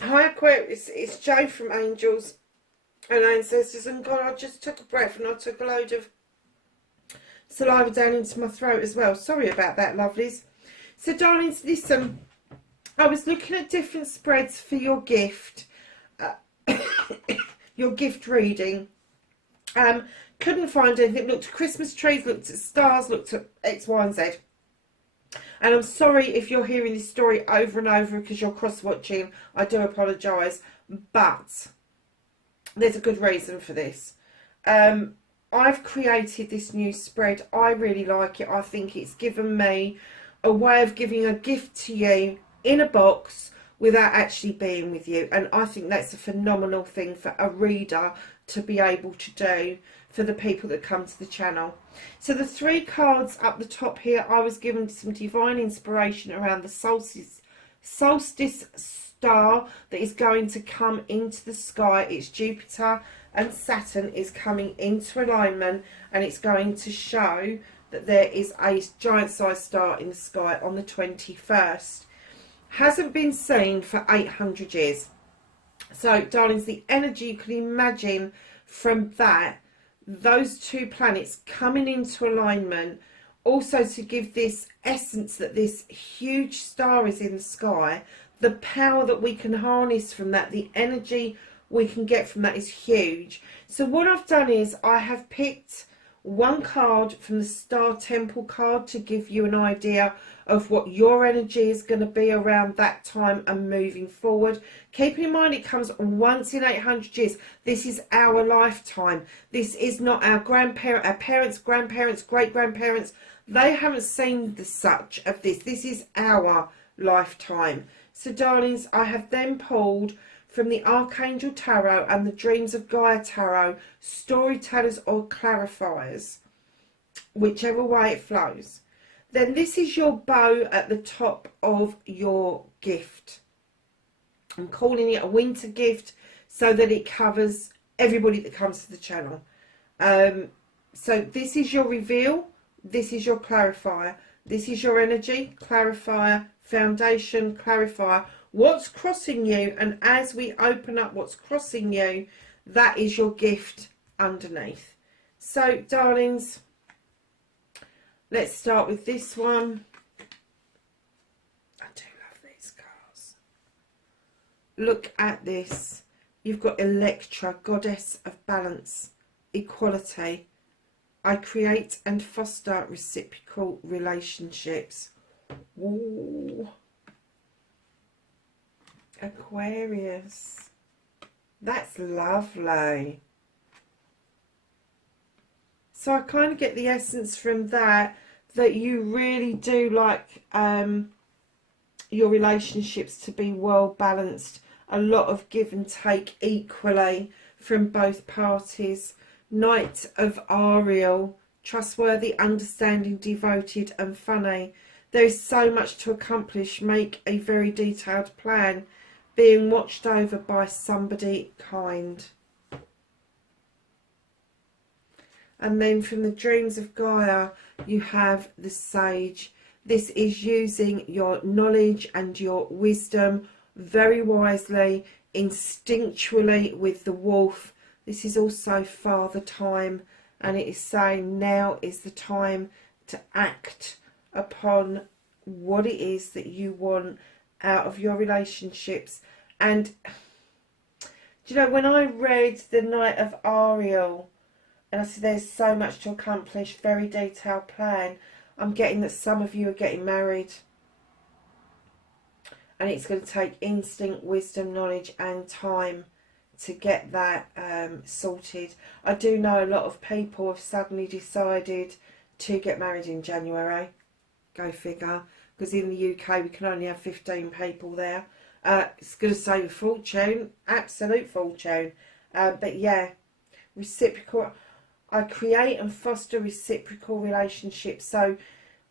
Hi Aquarius, it's Jo from Angels and Ancestors, and God, I just took a breath and I took a load of saliva down into my throat as well. Sorry about that, lovelies. So darlings, listen, I was looking at different spreads for your gift, your gift reading. Couldn't find anything. Looked at Christmas trees, looked at stars, looked at X, Y and Z. And I'm sorry if you're hearing this story over and over because you're cross-watching. I do apologise. But there's a good reason for this. I've created this new spread. I really like it. I think it's given me a way of giving a gift to you in a box without actually being with you. And I think that's a phenomenal thing for a reader to be able to do for the people that come to the channel. So the 3 cards up the top here, I was given some divine inspiration around the solstice star that is going to come into the sky. It's Jupiter and Saturn is coming into alignment, and it's going to show that there is a giant sized star in the sky on the 21st. Hasn't been seen for 800 years. So darlings, the energy you can imagine from that, those 2 planets coming into alignment, also to give this essence that this huge star is in the sky, the power that we can harness from that, the energy we can get from that is huge. So what I've done is I have picked 1 card from the Star Temple card to give you an idea of what your energy is going to be around that time and moving forward. Keeping in mind it comes once in 800 years. This is our lifetime. This is not our grandparents, our parents, grandparents, great-grandparents. They haven't seen the such of this. This is our lifetime. So darlings, I have then pulled from the Archangel Tarot and the Dreams of Gaia Tarot, storytellers or clarifiers, whichever way it flows. Then this is your bow at the top of your gift. I'm calling it a winter gift so that it covers everybody that comes to the channel. So this is your reveal, this is your clarifier, this is your energy, clarifier, foundation, clarifier, what's crossing you, and as we open up what's crossing you, that is your gift underneath. So darlings, let's start with this one. I do love these cards. Look at this. You've got Electra, goddess of balance, equality. I create and foster reciprocal relationships. Ooh. Aquarius. That's lovely. So I kind of get the essence from that you really do like your relationships to be well balanced. A lot of give and take equally from both parties. Knight of Ariel, trustworthy, understanding, devoted and funny. There is so much to accomplish. Make a very detailed plan. Being watched over by somebody kind. And then from the Dreams of Gaia, you have the Sage. This is using your knowledge and your wisdom very wisely, instinctually with the wolf. This is also Father Time, and it is saying now is the time to act upon what it is that you want out of your relationships. And do you know, when I read the Knight of Ariel, and I said there's so much to accomplish, very detailed plan, I'm getting that some of you are getting married. And it's going to take instinct, wisdom, knowledge and time to get that sorted. I do know a lot of people have suddenly decided to get married in January. Go figure. Because in the UK we can only have 15 people there. It's going to save a fortune. Absolute fortune. But yeah, reciprocal. I create and foster reciprocal relationships. So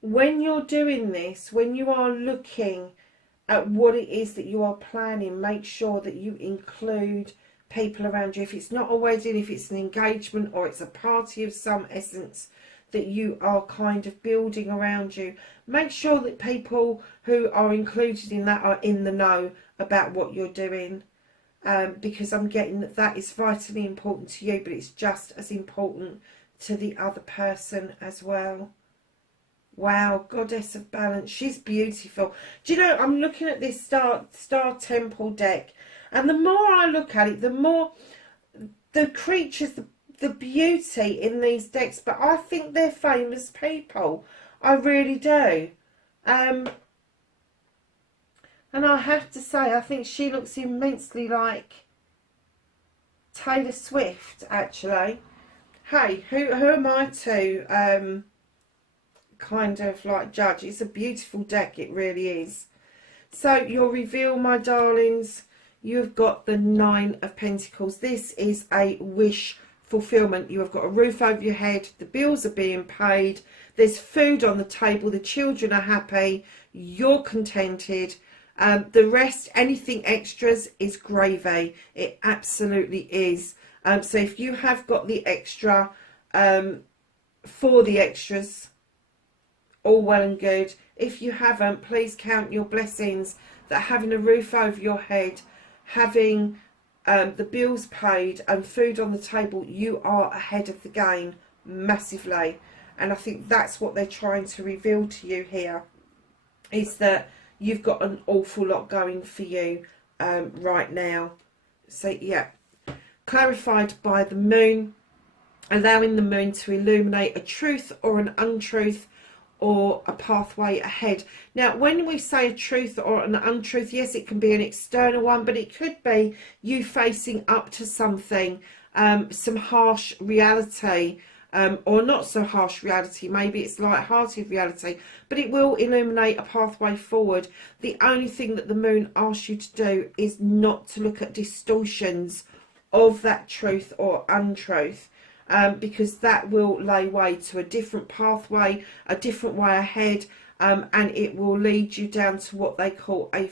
when you're doing this, when you are looking at what it is that you are planning, make sure that you include people around you. If it's not a wedding, if it's an engagement or it's a party of some essence that you are kind of building around you, make sure that people who are included in that are in the know about what you're doing, because I'm getting that that is vitally important to you, but it's just as important to the other person as well. Wow, Goddess of Balance, she's beautiful. Do you know, I'm looking at this Star Temple deck, and the more I look at it, the more the creatures, the beauty in these decks, but I think they're famous people. I really do. And I have to say, I think she looks immensely like Taylor Swift, actually. Hey, who am I to kind of like judge? It's a beautiful deck, it really is. So your reveal, my darlings, you've got the Nine of Pentacles. This is a wish fulfillment. You have got a roof over your head, the bills are being paid, there's food on the table, the children are happy, you're contented. The rest, anything extras, is gravy. It absolutely is. So if you have got the extra for the extras, all well and good. If you haven't, please count your blessings that having a roof over your head, having the bills paid and food on the table, you are ahead of the game massively. And I think that's what they're trying to reveal to you here, is that you've got an awful lot going for you right now. So yeah, clarified by the moon, allowing the moon to illuminate a truth or an untruth or a pathway ahead. Now, when we say a truth or an untruth, yes, it can be an external one, but it could be you facing up to something, some harsh reality, or not so harsh reality. Maybe it's light-hearted reality, but it will illuminate a pathway forward. The only thing that the moon asks you to do is not to look at distortions of that truth or untruth. Because that will lay way to a different pathway, a different way ahead, and it will lead you down to what they call a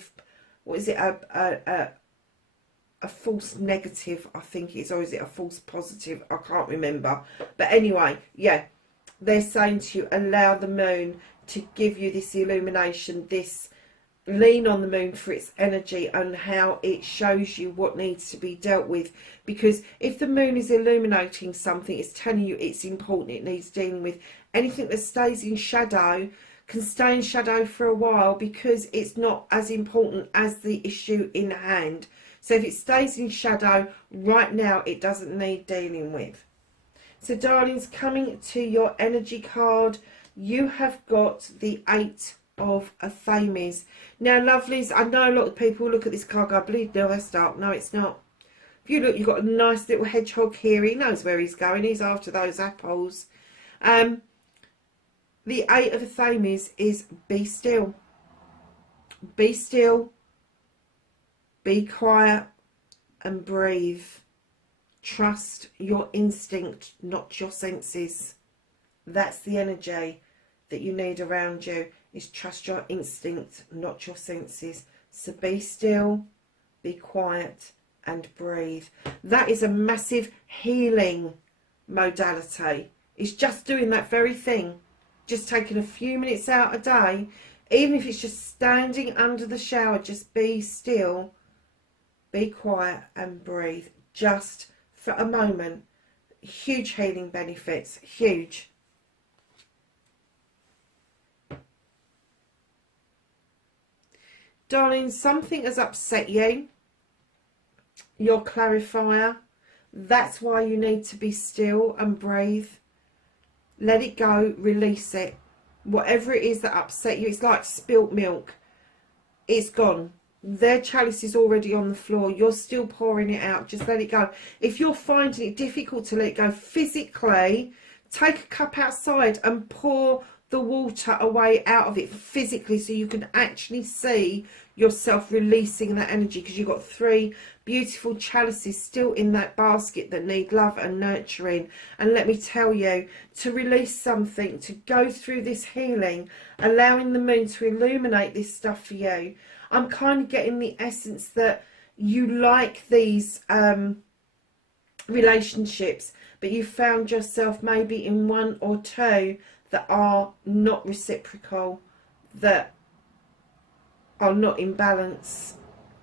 false negative, I think it is, or is it a false positive? I can't remember. But anyway, yeah, they're saying to you, allow the moon to give you this illumination, this lean on the moon for its energy and how it shows you what needs to be dealt with. Because if the moon is illuminating something, it's telling you it's important, it needs dealing with. Anything that stays in shadow can stay in shadow for a while because it's not as important as the issue in hand. So if it stays in shadow right now, it doesn't need dealing with. So darlings, coming to your energy card, you have got the Eight of Athames. Now lovelies, I know a lot of people look at this card, I believe, no, that's dark. No, it's not. If you look, you've got a nice little hedgehog here. He knows where he's going. He's after those apples. The Eight of Athames is be still. Be still. Be quiet and breathe. Trust your instinct, not your senses. That's the energy that you need around you, is trust your instinct, not your senses. So be still, be quiet and breathe. That is a massive healing modality. It's just doing that very thing. Just taking a few minutes out a day, even if it's just standing under the shower, just be still, be quiet and breathe. Just for a moment. Huge healing benefits, huge. Darling, something has upset you, your clarifier. That's why you need to be still and breathe. Let it go, release it. Whatever it is that upset you, it's like spilt milk. It's gone. Their chalice is already on the floor. You're still pouring it out. Just let it go. If you're finding it difficult to let it go physically, take a cup outside and pour the water away out of it physically, so you can actually see yourself releasing that energy, because you've got 3 beautiful chalices still in that basket that need love and nurturing. And let me tell you, to release something, to go through this healing, allowing the moon to illuminate this stuff for you, I'm kind of getting the essence that you like these relationships, but you found yourself maybe in 1 or 2 that are not reciprocal, that are not in balance.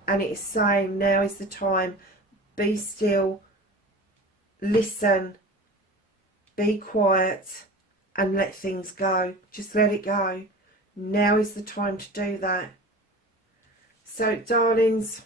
And it's saying now is the time. Be still, listen, be quiet, and let things go. Just let it go. Now is the time to do that. So, darlings,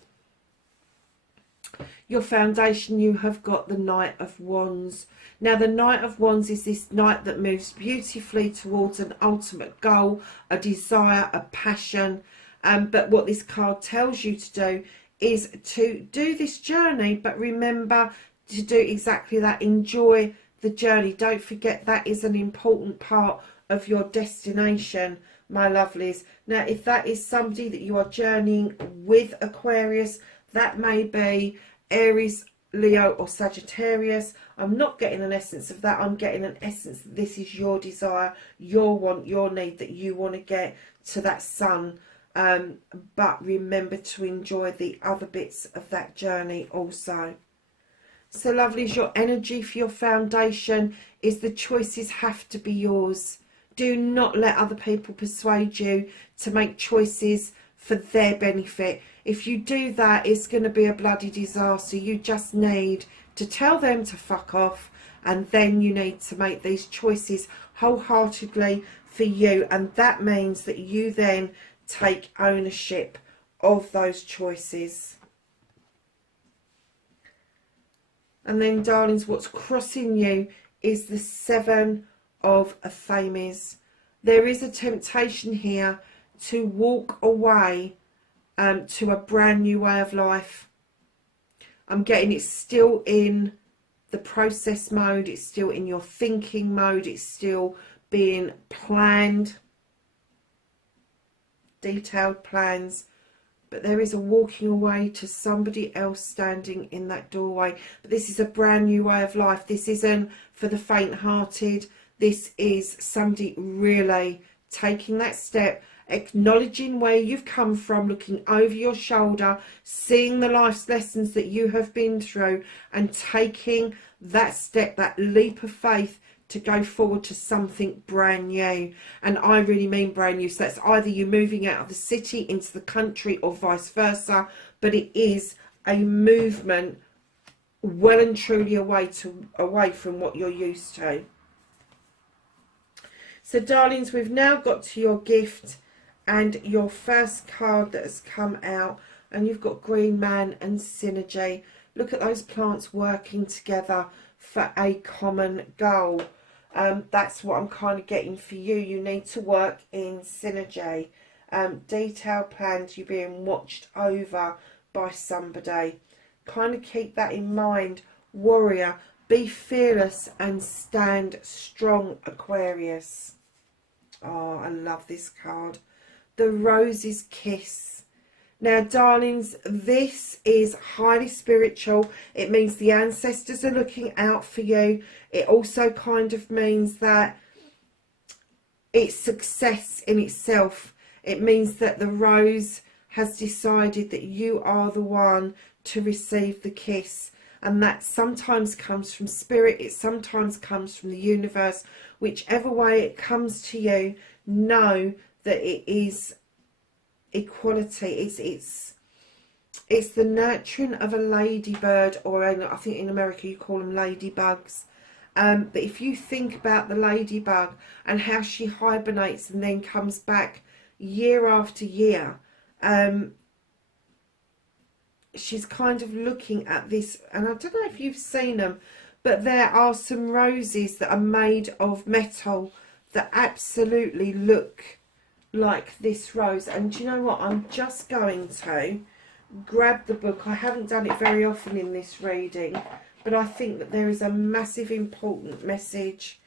your foundation, you have got the Knight of Wands. Now, the Knight of Wands is this knight that moves beautifully towards an ultimate goal, a desire, a passion. But what this card tells you to do is to do this journey, but remember to do exactly that. Enjoy the journey. Don't forget that is an important part of your destination, my lovelies. Now, if that is somebody that you are journeying with, Aquarius, that may be Aries, Leo or Sagittarius. I'm not getting an essence of that. I'm getting an essence that this is your desire, your want, your need, that you want to get to that sun. But remember to enjoy the other bits of that journey also. So, lovelies, your energy for your foundation is the choices have to be yours. Do not let other people persuade you to make choices for their benefit. If you do that, it's going to be a bloody disaster. You just need to tell them to fuck off, and then you need to make these choices wholeheartedly for you. And that means that you then take ownership of those choices. And then, darlings, what's crossing you is the 7 of Athames. There is a temptation here to walk away to a brand new way of life. I'm getting it's still in the process mode. It's still in your thinking mode. It's still being planned, detailed plans. But there is a walking away to somebody else standing in that doorway. But this is a brand new way of life. This isn't for the faint-hearted. This is somebody really taking that step, acknowledging where you've come from, looking over your shoulder, seeing the life's lessons that you have been through, and taking that step, that leap of faith to go forward to something brand new. And I really mean brand new. So that's either you moving out of the city into the country or vice versa, but it is a movement well and truly away from what you're used to. So, darlings, we've now got to your gift and your first card that has come out, and you've got Green Man and Synergy. Look at those plants working together for a common goal. That's what I'm kind of getting for you. You need to work in synergy. Detailed plans, you're being watched over by somebody. Kind of keep that in mind, warrior. Be fearless and stand strong, Aquarius. Oh, I love this card. The Rose's Kiss. Now, darlings, this is highly spiritual. It means the ancestors are looking out for you. It also kind of means that it's success in itself. It means that the rose has decided that you are the one to receive the kiss. And that sometimes comes from spirit. It sometimes comes from the universe. Whichever way it comes to you, know that it is equality. It's the nurturing of a ladybird, or I think in America you call them ladybugs. But if you think about the ladybug and how she hibernates and then comes back year after year, she's kind of looking at this, and I don't know if you've seen them, but there are some roses that are made of metal that absolutely look like this rose. And do you know what, I'm just going to grab the book. I haven't done it very often in this reading, but I think that there is a massive important message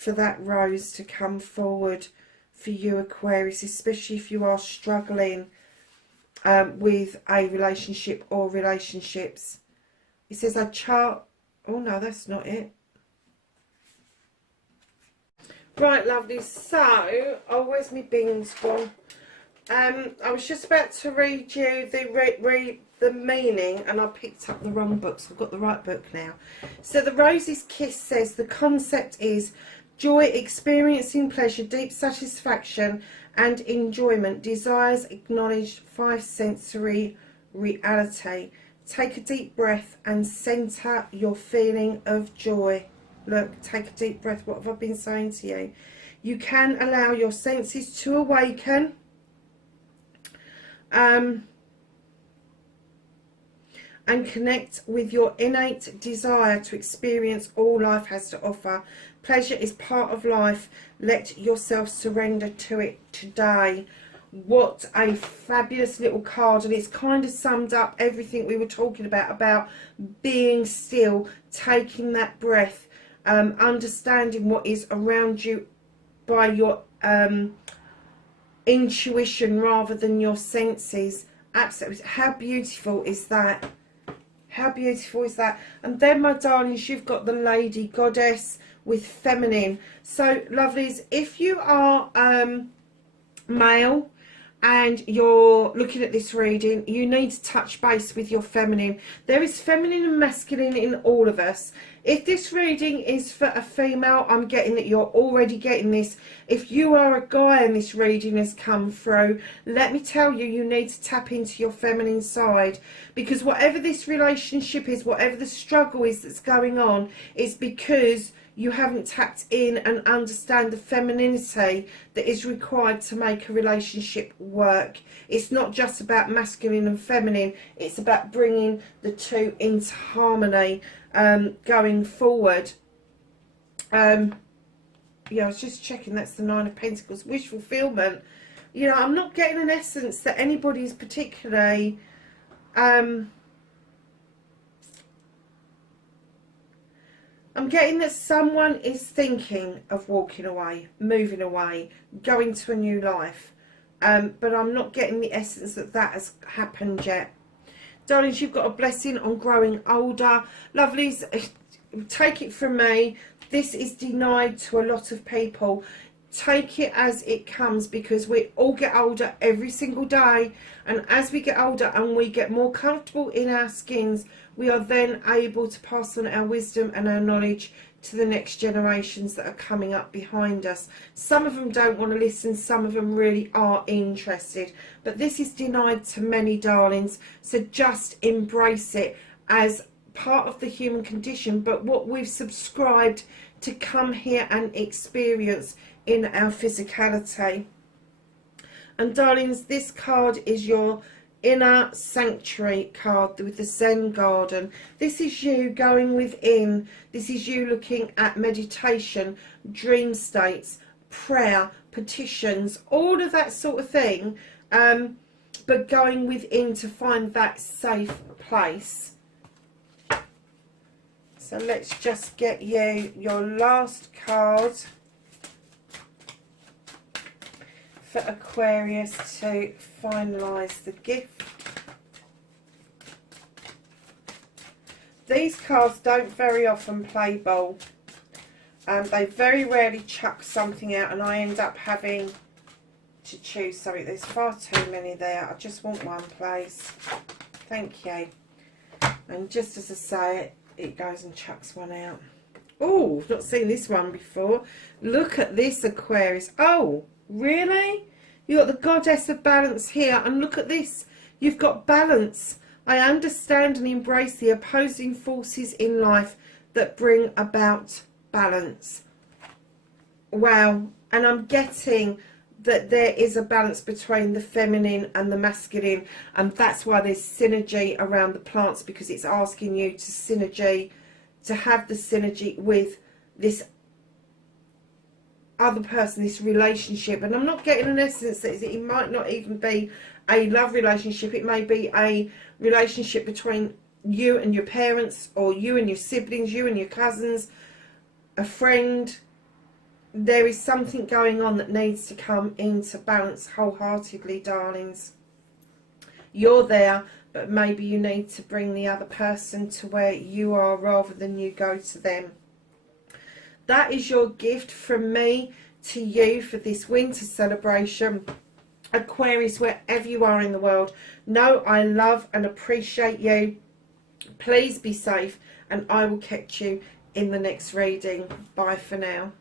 for that rose to come forward for you, Aquarius, especially if you are struggling with a relationship or relationships. It says I chart. Oh no, that's not it. Right, lovely. So, oh, where's my bings gone? I was just about to read you the meaning, and I picked up the wrong book, so I've got the right book now. So the Rose's Kiss says the concept is joy, experiencing pleasure, deep satisfaction and enjoyment, desires acknowledged, 5 sensory reality. Take a deep breath and centre your feeling of joy. Look, take a deep breath. What have I been saying to you? You can allow your senses to awaken. And connect with your innate desire to experience all life has to offer. Pleasure is part of life. Let yourself surrender to it today. What a fabulous little card, and it's kind of summed up everything we were talking about being still, taking that breath, understanding what is around you by your intuition rather than your senses. Absolutely. How beautiful is that? How beautiful is that? And then, my darlings, you've got the Lady Goddess with feminine. So, lovelies, if you are male and you're looking at this reading, you need to touch base with your feminine. There is feminine and masculine in all of us. If this reading is for a female, I'm getting that you're already getting this. If you are a guy and this reading has come through, let me tell you, you need to tap into your feminine side, because whatever this relationship is, whatever the struggle is that's going on, it's because you haven't tapped in and understand the femininity that is required to make a relationship work. It's not just about masculine and feminine. It's about bringing the two into harmony going forward. Yeah, I was just checking. That's the 9 of Pentacles. Wish fulfillment. You know, I'm not getting an essence that anybody's particularly... I'm getting that someone is thinking of walking away, moving away, going to a new life. But I'm not getting the essence that that has happened yet. Darlings, you've got a blessing on growing older. Lovelies, take it from me. This is denied to a lot of people. Take it as it comes, because we all get older every single day. And as we get older and we get more comfortable in our skins, we are then able to pass on our wisdom and our knowledge to the next generations that are coming up behind us. Some of them don't want to listen, some of them really are interested. But this is denied to many, darlings. So just embrace it as part of the human condition, but what we've subscribed to come here and experience in our physicality. And darlings, this card is your inner sanctuary card with the Zen garden. This is you going within. This is you looking at meditation, dream states, prayer, petitions, all of that sort of thing, but going within to find that safe place. So let's just get you your last card for Aquarius to finalise the gift. These cards don't very often play ball. They very rarely chuck something out and I end up having to choose something. There's far too many there. I just want one, please. Thank you. And just as I say it, it goes and chucks one out. Oh, I've not seen this one before. Look at this, Aquarius. Oh, really? You've got the Goddess of Balance here, and look at this. You've got balance. I understand and embrace the opposing forces in life that bring about balance. Wow. And I'm getting that there is a balance between the feminine and the masculine, and that's why there's synergy around the plants, because it's asking you to have the synergy with this other person, this relationship. And I'm not getting an essence that it might not even be a love relationship. It may be a relationship between you and your parents, or you and your siblings, you and your cousins, a friend, there is something going on that needs to come into balance wholeheartedly, darlings. You're there, but maybe you need to bring the other person to where you are rather than you go to them. That is your gift from me to you for this winter celebration. Aquarius, wherever you are in the world, know I love and appreciate you. Please be safe, and I will catch you in the next reading. Bye for now.